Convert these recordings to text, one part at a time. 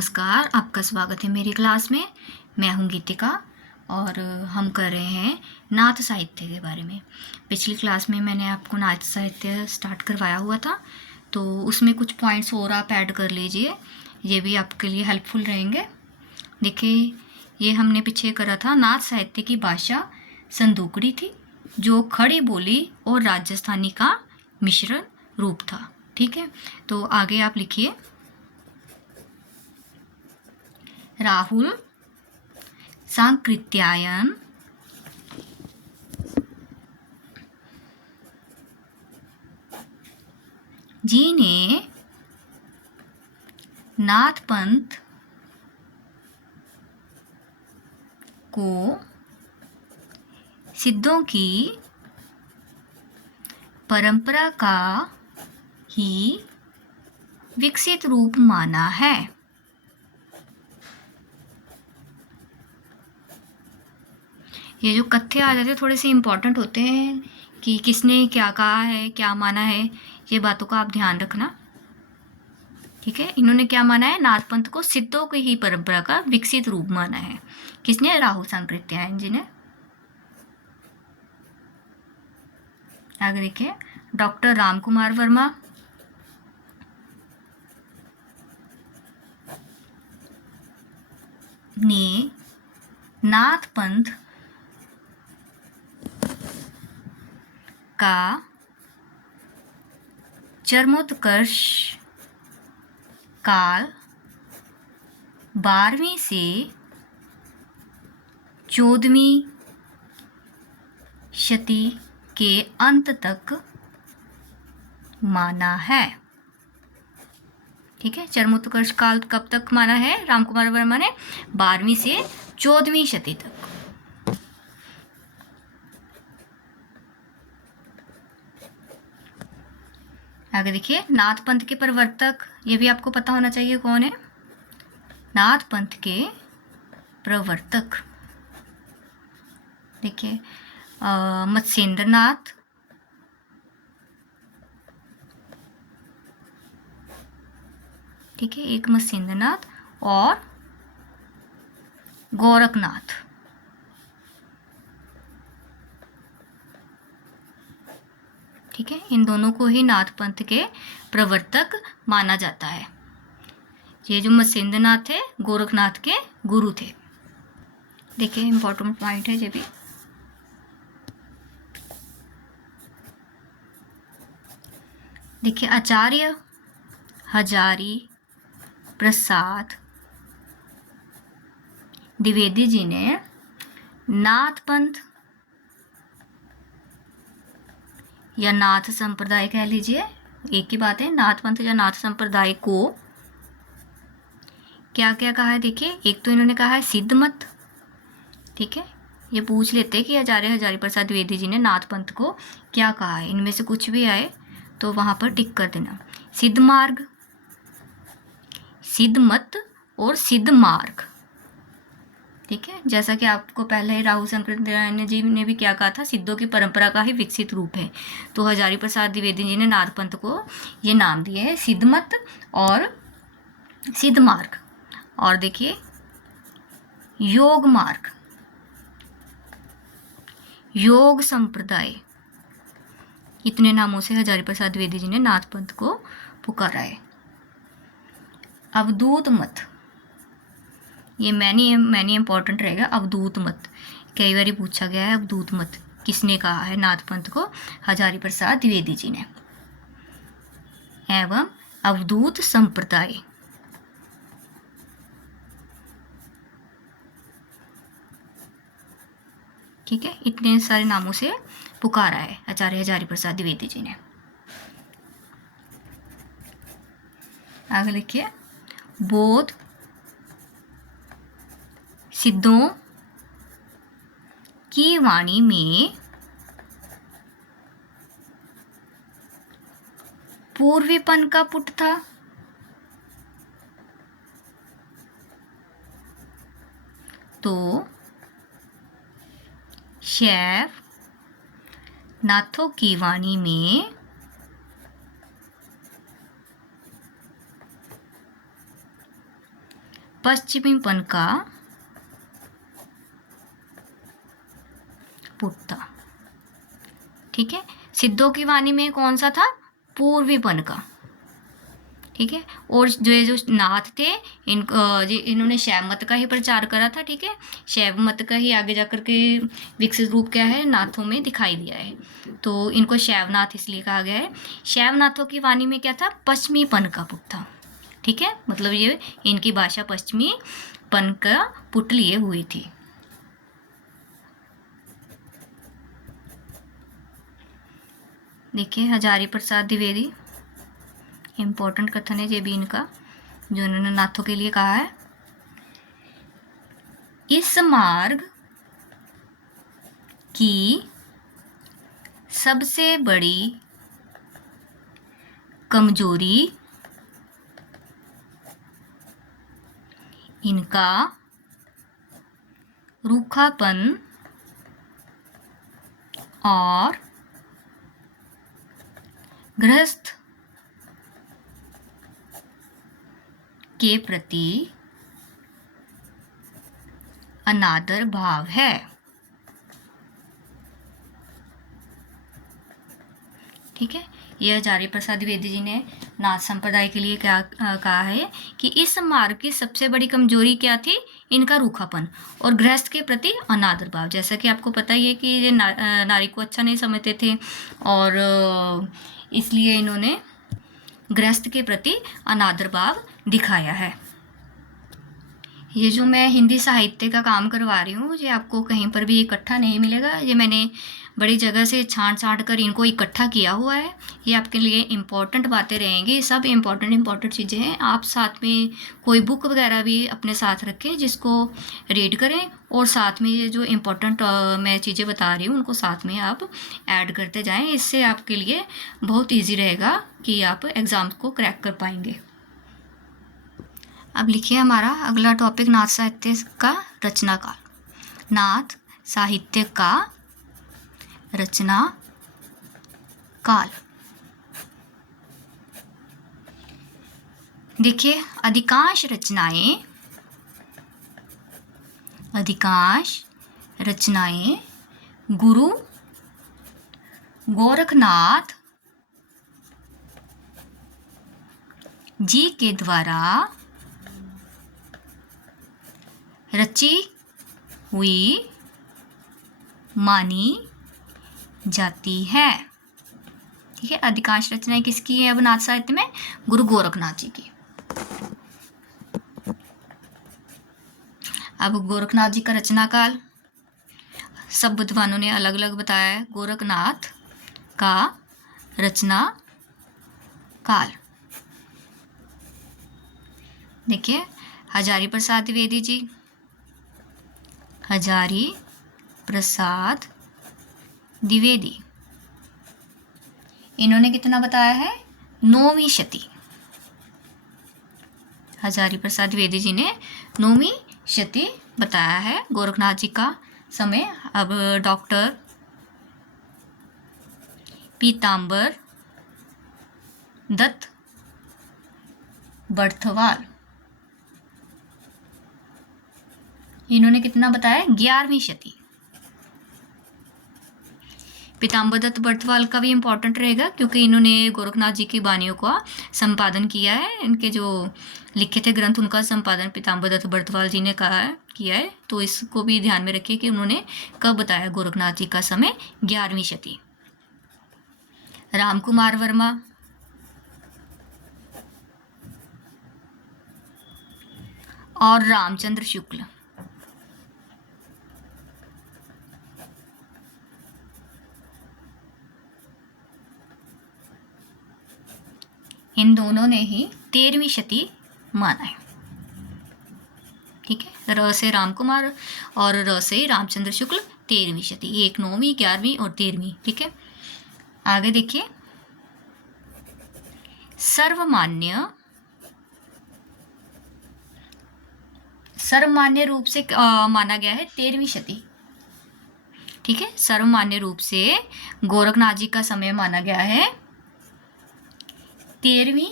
नमस्कार, आपका स्वागत है मेरी क्लास में। मैं हूं गीतिका और हम कर रहे हैं नाथ साहित्य के बारे में। पिछली क्लास में मैंने आपको नाथ साहित्य स्टार्ट करवाया हुआ था, तो उसमें कुछ पॉइंट्स और आप ऐड कर लीजिए, ये भी आपके लिए हेल्पफुल रहेंगे। देखिए, ये हमने पीछे करा था। नाथ साहित्य की भाषा संदूकड़ी थी, जो खड़ी बोली और राजस्थानी का मिश्रण रूप था। ठीक है, तो आगे आप लिखिए। राहुल सांकृत्यायन जी ने नाथ पंथ को सिद्धों की परंपरा का ही विकसित रूप माना है। ये जो कथ्य आ जाते हैं थोड़े से इम्पोर्टेंट होते हैं कि किसने क्या कहा है, क्या माना है, ये बातों का आप ध्यान रखना। ठीक है, इन्होंने क्या माना है? नाथ पंथ को सिद्धों की ही परंपरा का विकसित रूप माना है। किसने? राहुल सांकृत्यायन जी ने। आगे देखिए, डॉक्टर रामकुमार वर्मा ने नाथ पंथ का चरमोत्कर्ष काल 12वीं से 14वीं शती के अंत तक माना है। ठीक है, चरमोत्कर्ष काल कब तक माना है रामकुमार वर्मा ने? 12वीं से 14वीं शती तक। आगे देखिए, नाथ पंथ के प्रवर्तक, ये भी आपको पता होना चाहिए कौन है। नाथ पंथ के प्रवर्तक देखिए, मत्स्येंद्र नाथ, ठीक है, एक मत्स्येंद्र नाथ और गोरखनाथ। ठीक है, इन दोनों को ही नाथ पंथ के प्रवर्तक माना जाता है। ये जो मत्स्येंद्र नाथ थे, गोरखनाथ के गुरु थे। देखिए, इंपॉर्टेंट पॉइंट है ये भी। देखिए, आचार्य हजारी प्रसाद द्विवेदी जी ने नाथ पंथ या नाथ संप्रदाय कह लीजिए, एक ही बात है, नाथ पंथ या नाथ संप्रदाय को क्या क्या कहा है। देखिए, एक तो इन्होंने कहा है सिद्ध मत। ठीक है, ये पूछ लेते हैं कि आचार्य हजारी प्रसाद द्विवेदी जी ने नाथ पंथ को क्या कहा है। इनमें से कुछ भी आए तो वहां पर टिक कर देना। सिद्ध मार्ग, सिद्ध मत और सिद्ध मार्ग। ठीक है, जैसा कि आपको पहले राहुल सांकृत्यायन जी ने भी क्या कहा था, सिद्धों की परंपरा का ही विकसित रूप है। तो हजारी प्रसाद द्विवेदी जी ने नाथ पंथ को ये नाम दिए है, सिद्ध मत और सिद्ध मार्ग। और देखिए, योग मार्ग, योग संप्रदाय, इतने नामों से हजारी प्रसाद द्विवेदी जी ने नाथ पंथ को पुकारा है। अवधूत मत, ये मैनी इंपॉर्टेंट रहेगा। अवधूत मत कई बार पूछा गया है। अवधूत मत किसने कहा है नाथ पंथ को? हजारी प्रसाद द्विवेदी जी ने। एवं अवधूत संप्रदाय, ठीक है, इतने सारे नामों से पुकारा है आचार्य हजारी प्रसाद द्विवेदी जी ने। आगे लिखिए, बौद्ध सिद्धों की वाणी में पूर्वीपन का पुट था। तो शैव नाथों की वाणी में पश्चिमीपन का पुट था। ठीक है, सिद्धों की वाणी में कौन सा था? पूर्वीपन का। ठीक है, और जो ये जो नाथ थे इन्होंने शैव मत का ही प्रचार करा था। ठीक है, शैव मत का ही आगे जाकर के विकसित रूप क्या है, नाथों में दिखाई दिया है, तो इनको शैवनाथ इसलिए कहा गया है। शैवनाथों की वाणी में क्या था? पश्चिमीपन का पुट था। ठीक है, मतलब ये इनकी भाषा पश्चिमीपन का पुट लिए हुई थी। देखिए, हजारी प्रसाद द्विवेदी, इम्पोर्टेंट कथन है ये भी इनका, जो इन्होंने नाथों के लिए कहा है। इस मार्ग की सबसे बड़ी कमजोरी इनका रूखापन और गृहस्थ के प्रति अनादर भाव है। ठीक है, यह हजारी प्रसाद द्विवेदी जी ने नाथ संप्रदाय के लिए क्या कहा है कि इस मार्ग की सबसे बड़ी कमजोरी क्या थी? इनका रूखापन और गृहस्थ के प्रति अनादर भाव। जैसा कि आपको पता ही है कि ये नारी को अच्छा नहीं समझते थे और इसलिए इन्होंने गृहस्थ के प्रति अनादर भाव दिखाया है। ये जो मैं हिंदी साहित्य का काम करवा रही हूँ, ये आपको कहीं पर भी इकट्ठा नहीं मिलेगा। ये मैंने बड़ी जगह से छांट कर इनको इकट्ठा किया हुआ है। ये आपके लिए इम्पॉर्टेंट बातें रहेंगी, सब इम्पॉर्टेंट चीज़ें हैं। आप साथ में कोई बुक वगैरह भी अपने साथ रखें जिसको रीड करें, और साथ में ये जो इम्पोर्टेंट मैं चीज़ें बता रही हूँ उनको साथ में आप ऐड करते जाएँ। इससे आपके लिए बहुत ईजी रहेगा कि आप एग्ज़ाम को क्रैक कर पाएंगे। अब लिखिए हमारा अगला टॉपिक, नाथ साहित्य का रचना काल। नाथ साहित्य का रचना काल। देखिए, अधिकांश रचनाएं गुरु गोरखनाथ जी के द्वारा रची हुई मानी जाती है। ठीक है, अधिकांश रचनाएं किसकी है अब नाथ साहित्य में? गुरु गोरखनाथ जी की। अब गोरखनाथ जी का रचना काल सब विद्वानों ने अलग अलग बताया है। गोरखनाथ का रचना काल, देखिए, हजारी प्रसाद द्विवेदी जी, हजारी प्रसाद द्विवेदी, इन्होंने कितना बताया है? 9वीं शती। हजारी प्रसाद द्विवेदी जी ने 9वीं शती बताया है। गोरखनाथ जी का समय अब डॉक्टर पीताम्बर दत्त बर्थवाल, इन्होंने कितना बताया? 11वीं शती। पीताम्बर दत्त बर्थवाल का भी इम्पोर्टेंट रहेगा क्योंकि इन्होंने गोरखनाथ जी की वाणियों का संपादन किया है। इनके जो लिखे थे ग्रंथ उनका संपादन पीताम्बर दत्त बर्थवाल जी ने किया है, तो इसको भी ध्यान में रखिए कि उन्होंने कब बताया गोरखनाथ जी का समय? 11वीं शती। रामकुमार वर्मा, और रामचंद्र शुक्ल, इन दोनों ने ही 13वीं शती माना है। ठीक है, र से रामकुमार और र से रामचंद्र शुक्ल, 13वीं शती। एक 9वीं, 11वीं और 13वीं। ठीक है, आगे देखिए, सर्वमान्य रूप से माना गया है 13वीं शती। ठीक है, सर्वमान्य रूप से गोरखनाथ जी का समय माना गया है 13वीं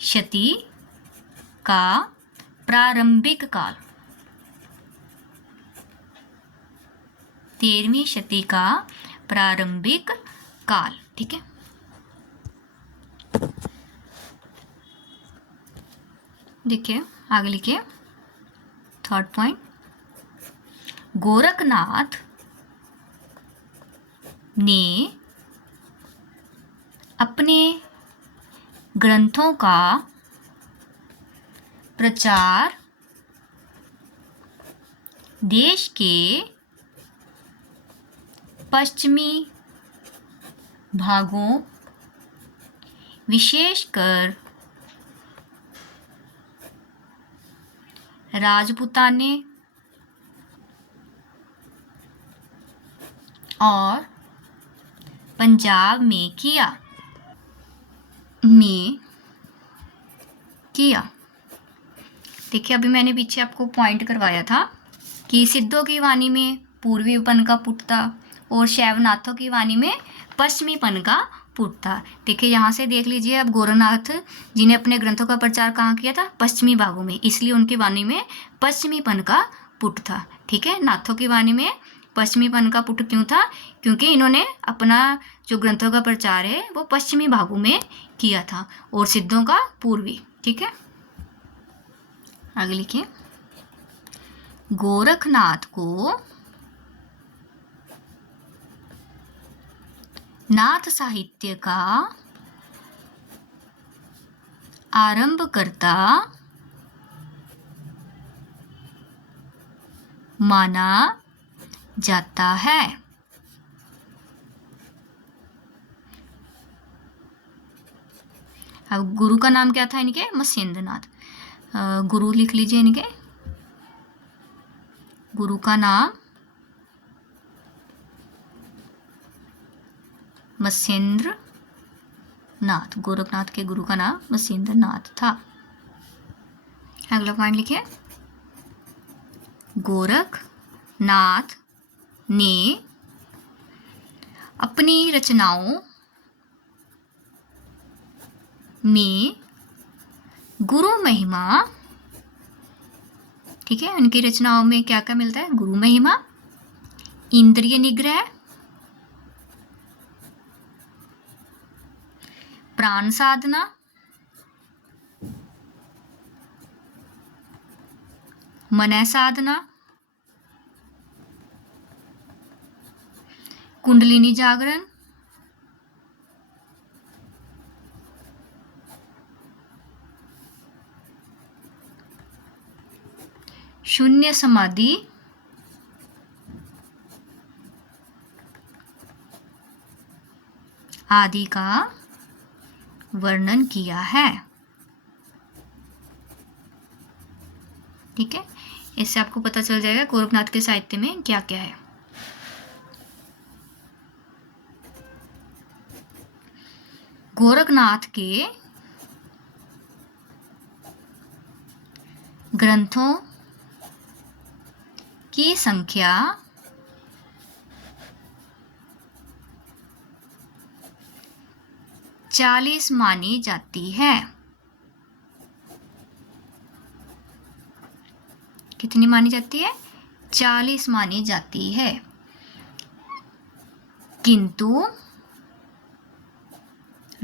शती का प्रारंभिक काल, 13वीं शती का प्रारंभिक काल। ठीक है, देखिए आगे लिखिए, थर्ड पॉइंट, गोरखनाथ ने अपने ग्रंथों का प्रचार देश के पश्चिमी भागों, विशेषकर राजपूताने और पंजाब में किया। देखिए, अभी मैंने पीछे आपको पॉइंट करवाया था कि सिद्धों की वाणी में पूर्वीपन का पुट था और शैवनाथों की वाणी में पश्चिमीपन का पुट था। देखिए यहाँ से देख लीजिए, अब गोरखनाथ जी ने अपने ग्रंथों का प्रचार कहाँ किया था? पश्चिमी भागों में, इसलिए उनकी वाणी में पश्चिमीपन का पुट था। ठीक है, नाथों की वाणी में पश्चिमीपन का पुट क्यों था? क्योंकि इन्होंने अपना जो ग्रंथों का प्रचार है वो पश्चिमी भागों में किया था और सिद्धों का पूर्वी। ठीक है, आगे लिखिए, गोरखनाथ को नाथ साहित्य का आरंभकर्ता माना जाता है। अब गुरु का नाम क्या था इनके? मत्स्येंद्रनाथ। गुरु लिख लीजिए इनके, गुरु का नाम मत्स्येंद्र नाथ। गोरखनाथ के गुरु का नाम मत्स्येंद्र नाथ था। अगला पॉइंट लिखिए, गोरखनाथ ने अपनी रचनाओं में गुरु महिमा, ठीक है, उनकी रचनाओं में क्या क्या मिलता है? गुरु महिमा, इंद्रिय निग्रह, प्राण साधना, मनः साधना, कुंडलिनी जागरण, शून्य समाधि, आदि का वर्णन किया है। ठीक है, इससे आपको पता चल जाएगा गोरखनाथ के साहित्य में क्या क्या है। गोरखनाथ के ग्रंथों की संख्या 40 मानी जाती है। कितनी मानी जाती है? 40 मानी जाती है। किंतु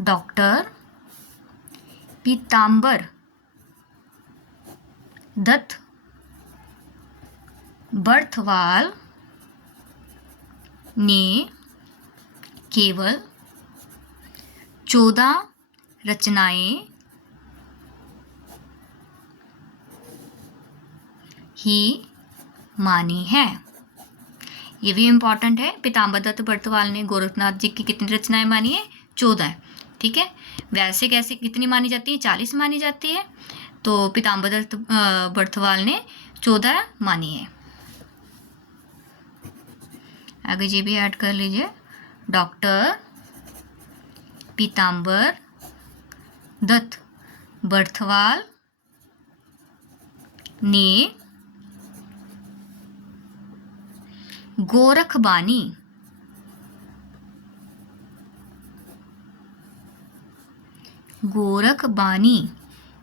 डॉक्टर पीताम्बर दत्त बर्थवाल ने केवल 14 रचनाएं ही मानी है। ये भी इम्पॉर्टेंट है। पीताम्बर दत्त बर्थवाल ने गोरखनाथ जी की कितनी रचनाएं मानी है? 14। ठीक है, वैसे कैसे कितनी मानी जाती है? 40 मानी जाती है। तो पीताम्बर दत्त बर्थवाल ने 14 मानी है। आगे जी भी ऐड कर लीजिए, डॉक्टर पीताम्बर दत्त बर्थवाल ने गोरखबानी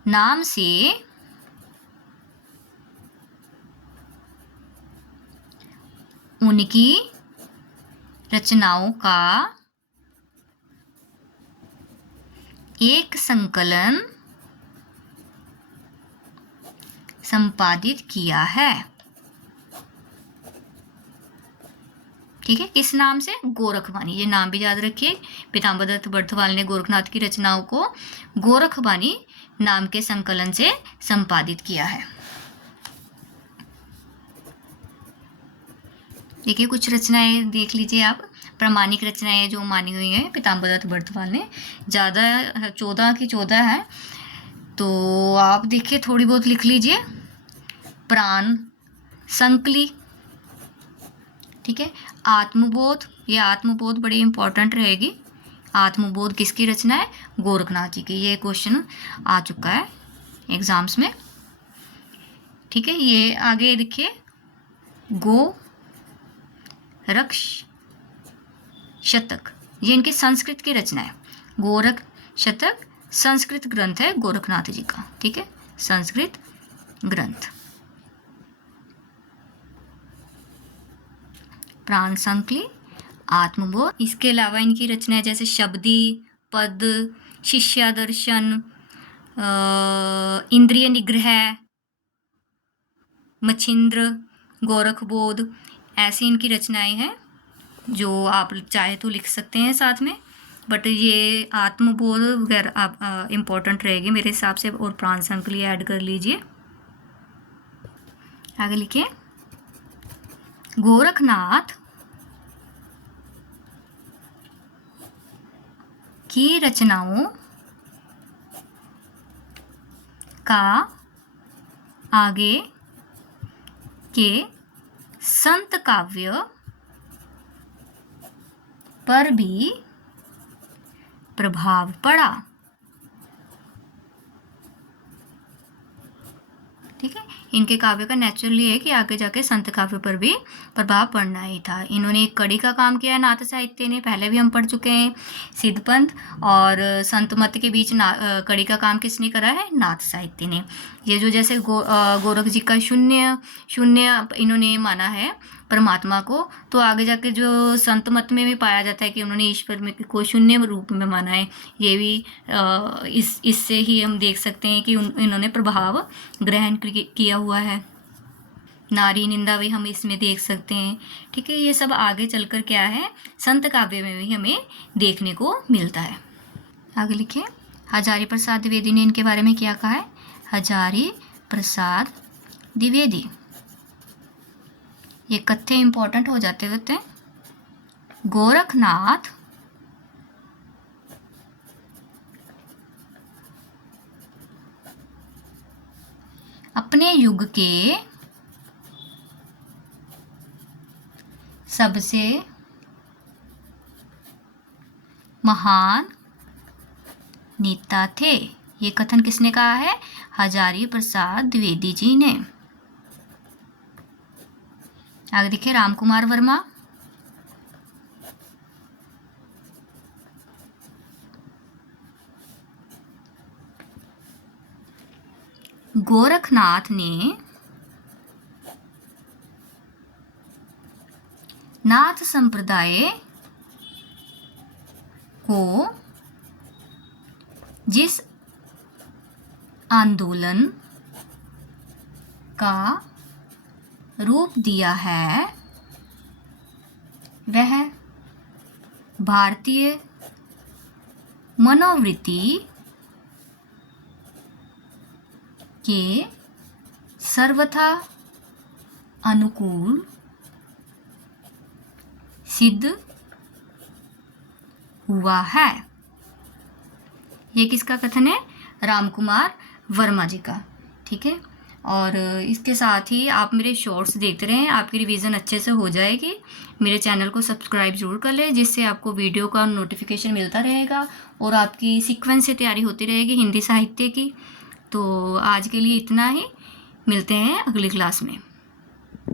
नाम से उनकी रचनाओं का एक संकलन संपादित किया है। ठीक है, किस नाम से? गोरखबानी। ये नाम भी याद रखिए। पीताम्बर दत्त बर्थवाल ने गोरखनाथ की रचनाओं को गोरखबानी नाम के संकलन से संपादित किया है। देखिए कुछ रचनाएं देख लीजिए आप, प्रामाणिक रचनाएं जो मानी हुई हैं पीताम्बर दत्त बर्थवाल ने, ज़्यादा 14 की 14 है, तो आप देखिए थोड़ी बहुत लिख लीजिए। प्राण संकली, ठीक है। आत्मबोध, ये आत्मबोध बड़ी इंपॉर्टेंट रहेगी। आत्मबोध किसकी रचना है? गोरखनाथ जी की। ये क्वेश्चन आ चुका है एग्जाम्स में, ठीक है। ये आगे देखिए, गो रक्ष शतक, ये इनकी संस्कृत की रचना है। गोरख शतक संस्कृत ग्रंथ है गोरखनाथ जी का, ठीक है, संस्कृत ग्रंथ। प्राण संकली, आत्मबोध। इसके अलावा इनकी रचनाएं जैसे शब्दी, पद, शिष्यादर्शन, इंद्रिय निग्रह, मच्छिंद्र, गोरखबोध, ऐसी इनकी रचनाएं हैं जो आप चाहे तो लिख सकते हैं साथ में, बट ये आत्मबोध वगैरह आप इम्पोर्टेंट रहेगी मेरे हिसाब से, और प्राण संकली ऐड कर लीजिए। आगे लिखिए, गोरखनाथ की रचनाओं का आगे के संत काव्य पर भी प्रभाव पड़ा। ठीक है, इनके काव्य का नेचुरली है कि आगे जाके संत काव्य पर भी प्रभाव पड़ना ही था। इन्होंने एक कड़ी का काम किया है नाथ साहित्य ने, पहले भी हम पढ़ चुके हैं। सिद्धपंथ और संत मत के बीच कड़ी का काम किसने करा है? नाथ साहित्य ने। ये जो जैसे गोरख जी का शून्य इन्होंने माना है परमात्मा को, तो आगे जाके जो संत मत में भी पाया जाता है कि उन्होंने ईश्वर में को शून्य रूप में माना है। ये भी इससे ही हम देख सकते हैं कि इन्होंने प्रभाव ग्रहण किया हुआ है। नारी निंदा भी हम इसमें देख सकते हैं। ठीक है, ये सब आगे चलकर क्या है, संत काव्य में भी हमें देखने को मिलता है। आगे लिखिए, हजारी प्रसाद द्विवेदी ने इनके बारे में क्या कहा है? हजारी प्रसाद द्विवेदी, ये कथ्य इंपॉर्टेंट हो जाते होते हैं। गोरखनाथ अपने युग के सबसे महान नेता थे। ये कथन किसने कहा है? हजारी प्रसाद द्विवेदी जी ने। आगे देखिए, रामकुमार वर्मा, गोरखनाथ ने नाथ संप्रदाय को जिस आंदोलन का रूप दिया है वह भारतीय मनोवृत्ति के सर्वथा अनुकूल सिद्ध हुआ है। ये किसका कथन है? रामकुमार वर्मा जी का। ठीक है, और इसके साथ ही आप मेरे शॉर्ट्स देखते रहें, आपकी रिवीजन अच्छे से हो जाएगी। मेरे चैनल को सब्सक्राइब जरूर कर लें, जिससे आपको वीडियो का नोटिफिकेशन मिलता रहेगा और आपकी सीक्वेंस से तैयारी होती रहेगी हिंदी साहित्य की। तो आज के लिए इतना ही, मिलते हैं अगली क्लास में।